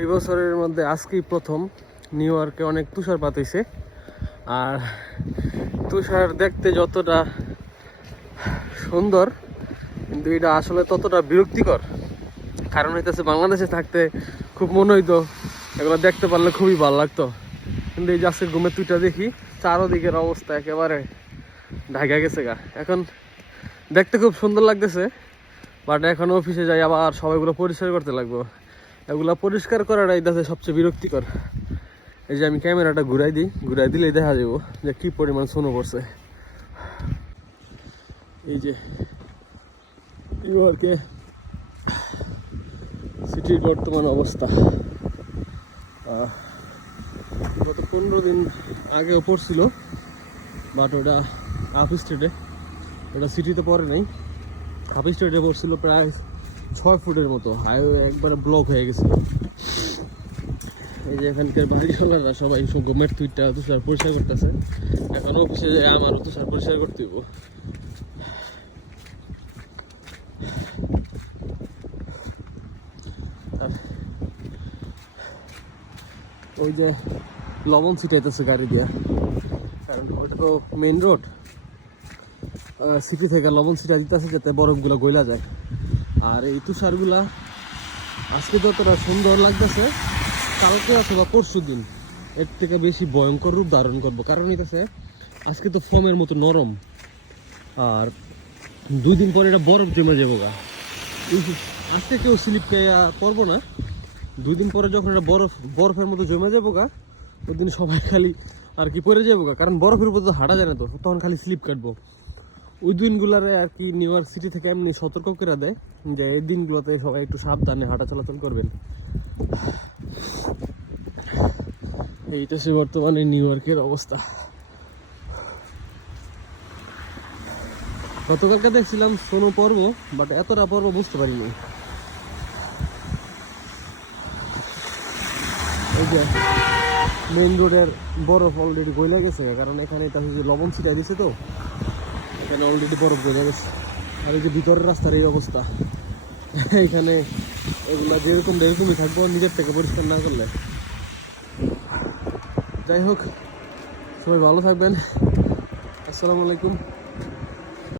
এই বছরের মধ্যে আজকেই প্রথম নিউ ইয়র্কে অনেক তুষারপাত হয়েছে। আর তুষার দেখতে যতটা সুন্দর, কিন্তু এটা আসলে ততটা বিরক্তিকর। কারণ হইতেছে বাংলাদেশে থাকতে খুব মনে হইতো এগুলো দেখতে পারলে খুবই ভালো লাগতো, কিন্তু এই যে আজকে ঘুমের তুইটা দেখি চারোদিকের অবস্থা একেবারে ঢাকা গেছে গা। এখন দেখতে খুব সুন্দর লাগতেছে, বাট এখন অফিসে যাই আবার সবাইগুলো পরিষ্কার করতে লাগবো। এগুলা পরিষ্কার করাটাই দেখে সবচেয়ে বিরক্তিকর। এই যে আমি ক্যামেরাটা ঘুরাই দিলেই দেখা যাবো যে কি পরিমাণ স্নো পড়ছে। এই যে নিউ ইয়র্কে সিটির বর্তমান অবস্থা। গত 15 দিন আগেও পড়ছিল, বাট ওটা হাফ স্টেটে, ওটা সিটিতে পড়ে নাই। হাফ স্টেটে পড়ছিল প্রায় 6 ফুটের মতো, হাইওয়ে একবারে ব্লক হয়ে গেছিল। এই যে এখানকার বাড়িওয়ালারা সবাই গমের তুইটা তুষার পরিষ্কার করতেছে। এখন অফিসে যাই আমারও তুষার পরিষ্কার করতে হইব। ওই যে লবণ ছিটাইতেছে গাড়ি দিয়া, কারণ ওটা তো মেইন রোড। সিটি থেকে লবণ ছিটা দিতেছে যাতে বরফগুলো গইলা যায়। আর এই তুষারগুলা আজকে যতটা সুন্দর লাগতেছে, কালকে অথবা পরশু দিন এর থেকে বেশি ভয়ঙ্কর রূপ ধারণ করবো। কারণ হইতেছে আজকে তো ফোমের মতো নরম, আর 2 দিন পরে এটা বরফ জমে যাবো গা। আজকে কেউ স্লিপ পেয়ে পড়বো না, 2 দিন পরে যখন এটা বরফের মতো জমে যাবো গা, ওই দিন সবাই খালি আর কি পরে যাবো গা। কারণ বরফের উপর তো হাঁটা যায় না, তো তখন খালি স্লিপ কাটবো। ওই দিনগুলারে আর কি নিউ ইয়র্ক সিটি থেকে এমনি সতর্ক করে দেয় যে এই দিনগুলোতে সবাই একটু সাবধানে হাঁটা চলাচল করবেন। এইটা সে বর্তমানে নিউ ইয়র্কের অবস্থা। গতকালকে দেখছিলাম সোনো পর্ব, বাট এতটা পর্ব বুঝতে পারিনি। এই যে মেইন রোডের বরফ অলরেডি গইলা গেছে, কারণ এখানে এটা হচ্ছে লবণ ছিটাই দিছে, তো এখানে অলরেডি বরফ গইলা গেছে। আর এই যে ভিতরের রাস্তার এই অবস্থা, এখানে এগুলা যেরকমই থাকবো নিজের থেকে পরিষ্কার না করলে। যাই হোক, সবাই ভালো থাকবেন। আসসালামু আলাইকুম।